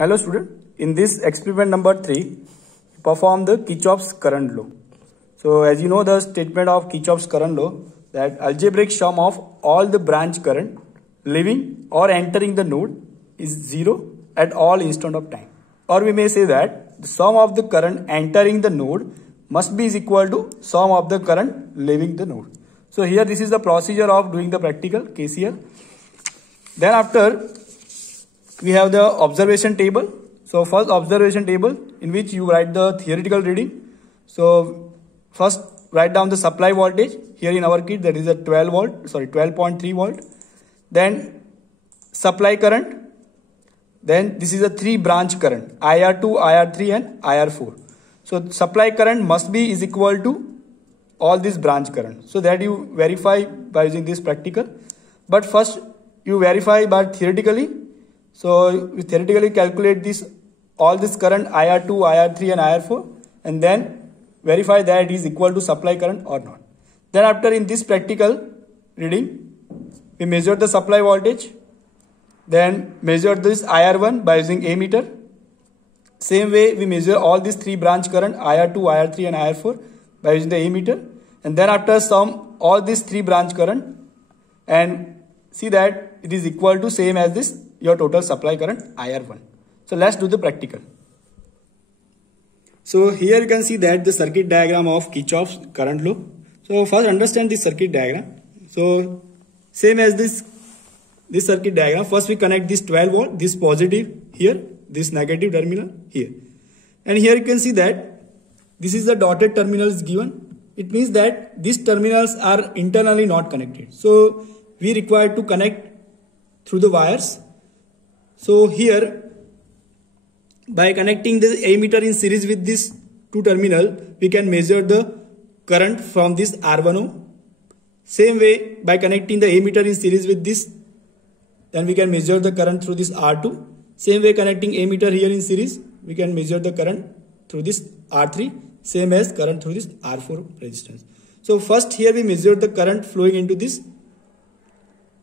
Hello student, in this experiment number 3, perform the Kirchhoff's current law. So as you know the statement of Kirchhoff's current law that algebraic sum of all the branch current leaving or entering the node is 0 at all instant of time. Or we may say that the sum of the current entering the node must be is equal to sum of the current leaving the node. So here this is the procedure of doing the practical KCL. Then after we have the observation table. So first observation table in which you write the theoretical reading. So first write down the supply voltage. Here in our kit that is a 12.3 volt. Then supply current. Then this is a 3 branch current IR2, IR3 and IR4. So supply current must be is equal to all these branch current. So that you verify by using this practical. But first you verify by theoretically. So you theoretically calculate this all this current IR2, IR3 and IR4 and then verify that it is equal to supply current or not. Then after in this practical reading we measure the supply voltage, then measure this IR1 by using ammeter. Same way we measure all these 3 branch current IR2, IR3 and IR4 by using the ammeter, and then after sum all these 3 branch current and see that it is equal to same as this your total supply current IR1. So let's do the practical. So here you can see that the circuit diagram of Kirchhoff's current law. So first understand this circuit diagram. So same as this circuit diagram, first we connect this 12 volt, this positive here, this negative terminal here. And here you can see that this is the dotted terminal is given. It means that these terminals are internally not connected. So we require to connect through the wires. So here by connecting the ammeter in series with this 2 terminal, we can measure the current from this R1 ohm. Same way by connecting the ammeter in series with this, then we can measure the current through this R2. Same way connecting ammeter here in series, we can measure the current through this R3, same as current through this R4 resistance. So first here we measure the current flowing into this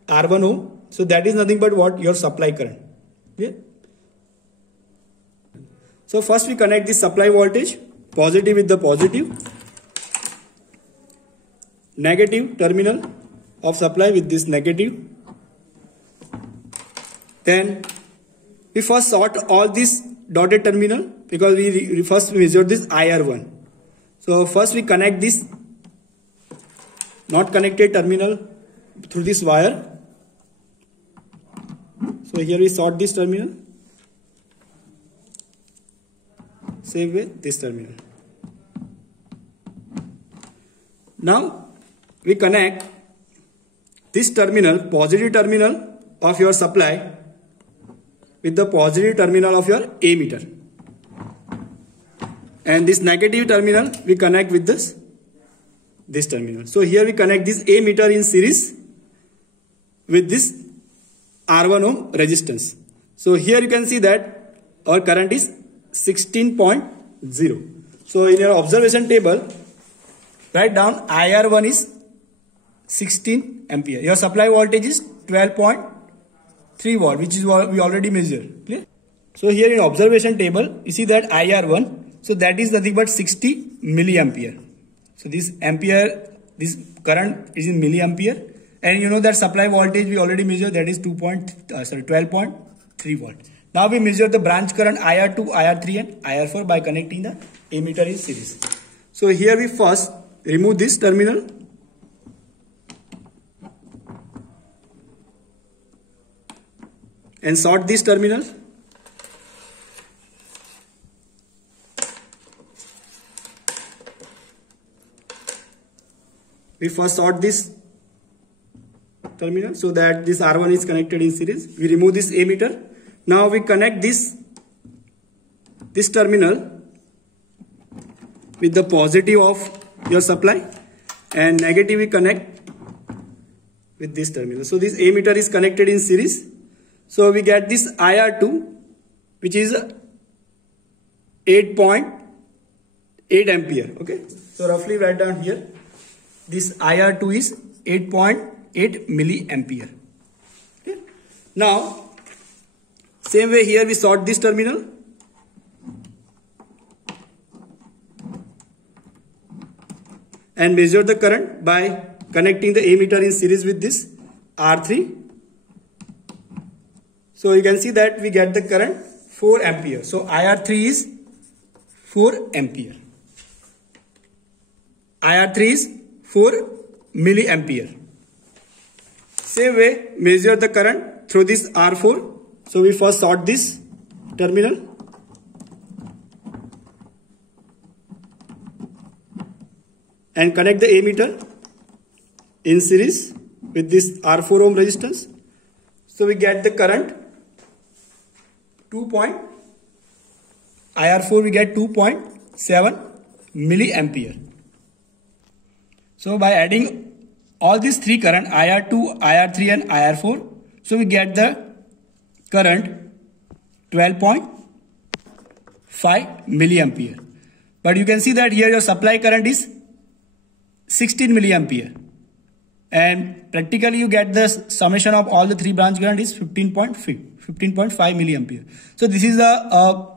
R1 ohm. So that is nothing but what? Your supply current. Yeah. So first we connect the supply voltage, positive with the positive, negative terminal of supply with this negative. Then we first sort all this dotted terminal because we first measure this IR1. So first we connect this not connected terminal through this wire. So here we sort this terminal. Same way this terminal. Now we connect this terminal, positive terminal of your supply with the positive terminal of your ammeter. And this negative terminal we connect with this terminal. So here we connect this ammeter in series with this R1 ohm resistance. So here you can see that our current is 16.0. So in your observation table, write down IR1 is 16 ampere. Your supply voltage is 12.3 volt, which is what we already measured. Clear? So here in observation table, you see that IR1, so that is nothing but 60 milliampere. So this current is in milliampere. And you know that supply voltage we already measured, that is 12.3 volt. Now we measure the branch current IR2, IR3 and IR4 by connecting the ammeter in series. So here we first remove this terminal. And sort this terminal. We first sort this terminal so that this R1 is connected in series. We remove this ammeter. Now we connect this terminal with the positive of your supply and negative we connect with this terminal. So this ammeter is connected in series. So we get this IR2 which is 8.8 ampere. Okay. So roughly write down here this IR2 is 8.8 milliampere. Okay. Now Same way here we sort this terminal. And measure the current by connecting the ammeter in series with this R3. So you can see that we get the current 4 ampere. So IR3 is 4 ampere. IR3 is 4 milliampere. Same way, measure the current through this R4. So we first sort this terminal. And connect the ammeter in series with this R4 ohm resistance. So we get the current IR4 we get 2.7 milliampere. So by adding all these three current IR2, IR3 and IR4, so we get the current 12.5 milliampere. But you can see that here your supply current is 16 milliampere, and practically you get the summation of all the three branch current is 15.5 milliampere. So this is the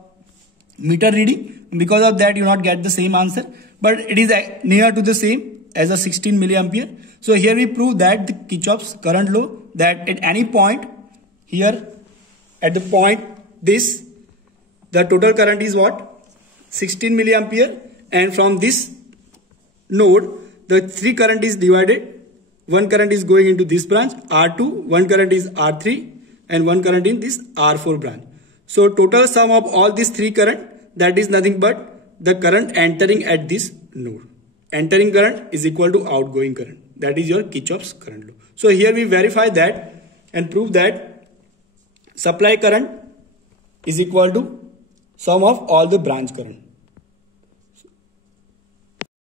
meter reading. Because of that you not get the same answer, but it is near to the same as a 16 milliampere. So here we prove that the Kirchhoff's current law, that at any point here, at the point this, the total current is what? 16 milliampere, and from this node the three current is divided. One current is going into this branch R2, one current is R3, and one current in this R4 branch. So total sum of all these three current, that is nothing but the current entering at this node. Entering current is equal to outgoing current. That is your Kirchhoff's current law. So here we verify that and prove that supply current is equal to sum of all the branch current.